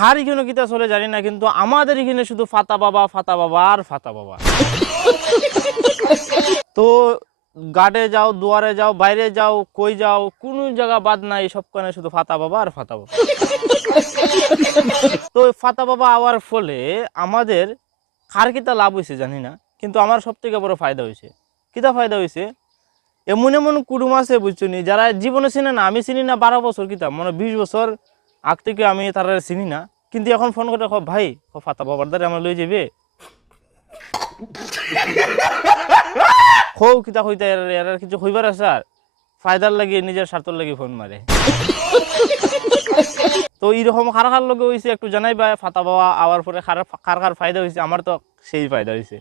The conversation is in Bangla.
খার এখানে কিতা চলে জানি না, কিন্তু আমাদের এখানে শুধু ফাতা বাবা আর ফাতা বাবা। তো গার্ডে যাও, দুয়ারে যাও, বাইরে যাও, কই যাও, কোনো জায়গা বাদ নাই, সবখানে শুধু ফাতা বাবা আর ফাতা বাবা। তো ফাতা বাবা আওয়ার ফলে আমাদের কার কিতা লাভ হয়েছে জানি না, কিন্তু আমার সব থেকে বড় ফায়দা হয়েছে। কিতা ফায়দা হয়েছে, এমন এমন কুটুম আছে বুঝছো নি, যারা জীবনে চিনে না, আমি চিনি না 12 বছর, কিতা মানে 20 বছর আগ থেকে আমি তারা চিনি না, কিন্তু এখন ফোন করে ভাই ফাতা বাবার দ্বারা আমার লই যাবে, খৌ কিতা হইতে এর কিছু হইবার আছে আর ফায়দার লাগে নিজের স্বার্থর লাগে ফোন মারে। তো এইরকম কার কার লগে হয়েছে একটু জানাইবা, ফাতা বাবা আওয়ার পরে কার কার ফায়দা হয়েছে। আমার তো সেই ফায়দা হয়েছে।